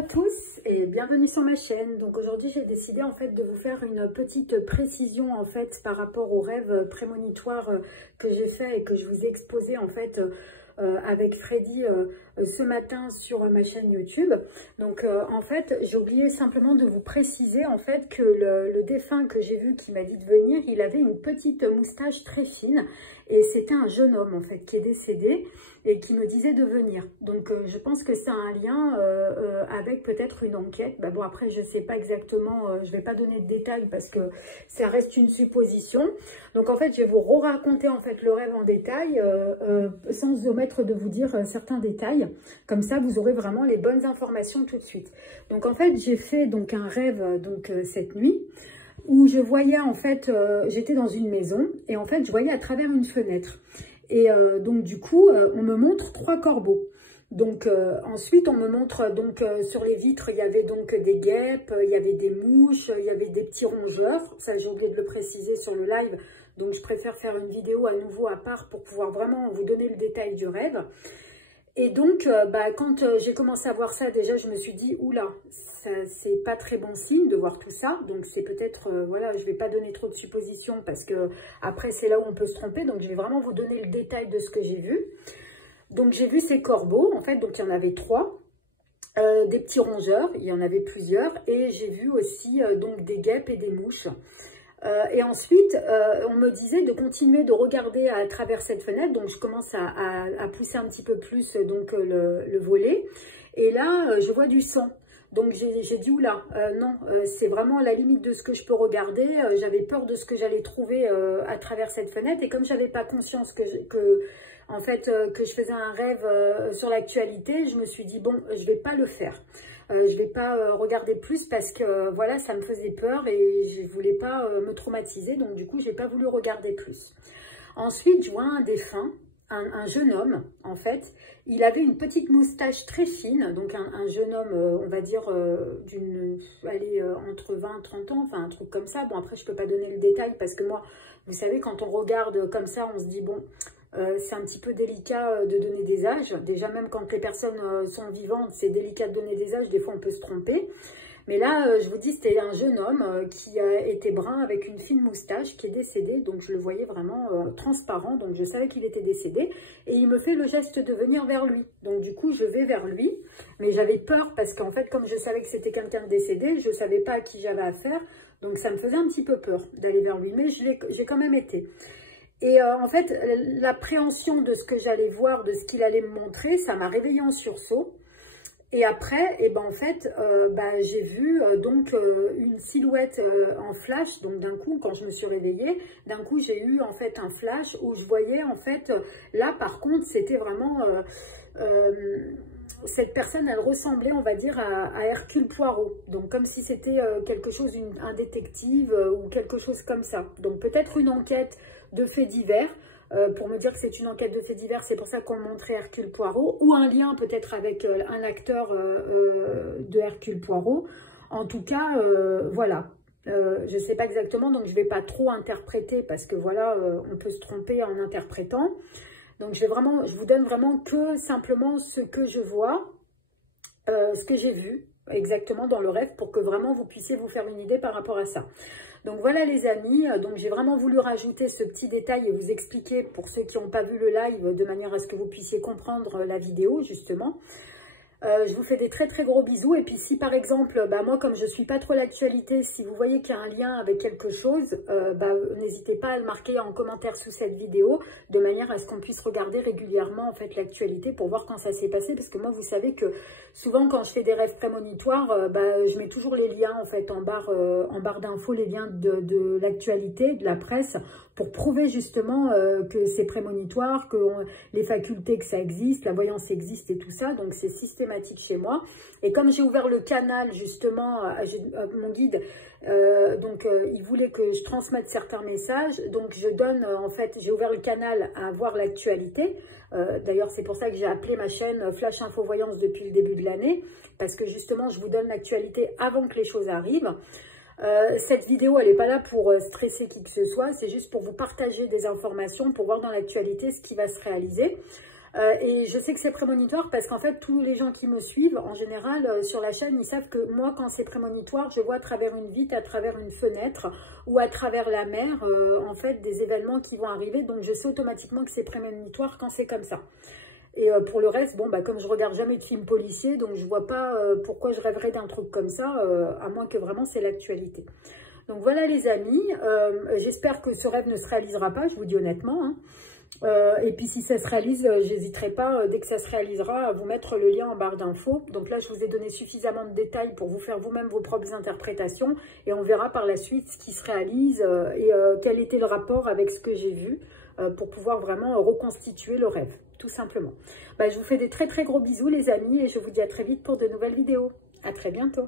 à tous et bienvenue sur ma chaîne. Donc aujourd'hui j'ai décidé en fait de vous faire une petite précision en fait par rapport au rêve prémonitoire que j'ai fait et que je vous ai exposé en fait avec Freddy ce matin sur ma chaîne YouTube. Donc en fait j'ai oublié simplement de vous préciser en fait que le défunt que j'ai vu qui m'a dit de venir, il avait une petite moustache très fine et c'était un jeune homme en fait qui est décédé et qui me disait de venir. Donc je pense que ça a un lien avec peut-être une enquête. Bah, bon, après je sais pas exactement, je vais pas donner de détails parce que ça reste une supposition. Donc en fait je vais vous raconter en fait le rêve en détail sans omettre de vous dire certains détails. Comme ça vous aurez vraiment les bonnes informations tout de suite. Donc en fait j'ai fait donc un rêve cette nuit où je voyais en fait, j'étais dans une maison et en fait je voyais à travers une fenêtre. Et donc du coup, on me montre 3 corbeaux. Donc ensuite, on me montre donc sur les vitres, il y avait donc des guêpes, il y avait des mouches, il y avait des petits rongeurs. Ça, j'ai oublié de le préciser sur le live. Donc je préfère faire une vidéo à nouveau à part pour pouvoir vraiment vous donner le détail du rêve. Et donc, quand j'ai commencé à voir ça, déjà, je me suis dit, oula, c'est pas très bon signe de voir tout ça. Donc, c'est peut-être, voilà, je vais pas donner trop de suppositions parce que après, c'est là où on peut se tromper. Donc, je vais vraiment vous donner le détail de ce que j'ai vu. Donc, j'ai vu ces corbeaux, en fait, donc il y en avait 3. Des petits rongeurs, il y en avait plusieurs. Et j'ai vu aussi, donc, des guêpes et des mouches. Et ensuite, on me disait de continuer de regarder à travers cette fenêtre. Donc, je commence à pousser un petit peu plus donc le volet. Et là, je vois du sang. Donc, j'ai dit, oula, non, c'est vraiment la limite de ce que je peux regarder. J'avais peur de ce que j'allais trouver à travers cette fenêtre. Et comme j'avais pas conscience que je faisais un rêve sur l'actualité, je me suis dit, bon, je vais pas le faire. Je vais pas regarder plus parce que voilà, ça me faisait peur et je voulais pas me traumatiser. Donc du coup, j'ai pas voulu regarder plus. Ensuite, je vois un défunt, un jeune homme en fait. Il avait une petite moustache très fine, donc un jeune homme, on va dire entre 20 et 30 ans, enfin un truc comme ça. Bon, après, je peux pas donner le détail parce que moi, vous savez, quand on regarde comme ça, on se dit bon... c'est un petit peu délicat de donner des âges. Déjà, même quand les personnes sont vivantes, c'est délicat de donner des âges. Des fois, on peut se tromper. Mais là, je vous dis, c'était un jeune homme qui était brun avec une fine moustache qui est décédé. Donc, je le voyais vraiment transparent. Donc, je savais qu'il était décédé. Et il me fait le geste de venir vers lui. Donc, du coup, je vais vers lui. Mais j'avais peur parce qu'en fait, comme je savais que c'était quelqu'un de décédé, je ne savais pas à qui j'avais affaire. Donc, ça me faisait un petit peu peur d'aller vers lui. Mais j'ai quand même été. Et en fait, l'appréhension de ce que j'allais voir, de ce qu'il allait me montrer, ça m'a réveillée en sursaut. Et après, en fait, j'ai vu donc une silhouette en flash. Donc d'un coup, quand je me suis réveillée, d'un coup, j'ai eu en fait un flash où je voyais en fait, là par contre, c'était vraiment... cette personne, elle ressemblait, on va dire, à Hercule Poirot. Donc, comme si c'était quelque chose, un détective ou quelque chose comme ça. Donc, peut-être une enquête de faits divers. Pour me dire que c'est une enquête de faits divers, c'est pour ça qu'on montrait Hercule Poirot. Ou un lien peut-être avec un acteur de Hercule Poirot. En tout cas, voilà. Je ne sais pas exactement, donc je ne vais pas trop interpréter parce que voilà, on peut se tromper en interprétant. Donc, je vous donne vraiment que simplement ce que je vois, ce que j'ai vu exactement dans le rêve pour que vraiment vous puissiez vous faire une idée par rapport à ça. Donc, voilà les amis. Donc, j'ai vraiment voulu rajouter ce petit détail et vous expliquer pour ceux qui n'ont pas vu le live de manière à ce que vous puissiez comprendre la vidéo justement. Je vous fais des très très gros bisous. Et puis si par exemple, moi comme je suis pas trop l'actualité, si vous voyez qu'il y a un lien avec quelque chose, n'hésitez pas à le marquer en commentaire sous cette vidéo, de manière à ce qu'on puisse regarder régulièrement en fait l'actualité pour voir quand ça s'est passé. Parce que moi vous savez que souvent quand je fais des rêves prémonitoires, je mets toujours les liens en fait en barre d'infos, les liens de l'actualité, de la presse, pour prouver justement que c'est prémonitoire, que les facultés, que ça existe, la voyance existe et tout ça. Donc c'est systématique chez moi. Et comme j'ai ouvert le canal justement, mon guide, il voulait que je transmette certains messages. Donc je donne, en fait, j'ai ouvert le canal à voir l'actualité. D'ailleurs, c'est pour ça que j'ai appelé ma chaîne Flash Info Voyance depuis le début de l'année. Parce que justement, je vous donne l'actualité avant que les choses arrivent. Cette vidéo, elle n'est pas là pour stresser qui que ce soit, c'est juste pour vous partager des informations, pour voir dans l'actualité ce qui va se réaliser. Et je sais que c'est prémonitoire parce qu'en fait, tous les gens qui me suivent, en général, sur la chaîne, ils savent que moi, quand c'est prémonitoire, je vois à travers une vitre, à travers une fenêtre ou à travers la mer, en fait, des événements qui vont arriver. Donc, je sais automatiquement que c'est prémonitoire quand c'est comme ça. Et pour le reste, bon, bah, comme je regarde jamais de films policiers, donc je vois pas pourquoi je rêverais d'un truc comme ça, à moins que vraiment c'est l'actualité. Donc voilà les amis, j'espère que ce rêve ne se réalisera pas, je vous dis honnêtement. Hein. Et puis si ça se réalise, j'hésiterai pas, dès que ça se réalisera, à vous mettre le lien en barre d'infos. Donc là, je vous ai donné suffisamment de détails pour vous faire vous-même vos propres interprétations. Et on verra par la suite ce qui se réalise et quel était le rapport avec ce que j'ai vu pour pouvoir vraiment reconstituer le rêve, tout simplement. Bah, je vous fais des très très gros bisous les amis et je vous dis à très vite pour de nouvelles vidéos. À très bientôt.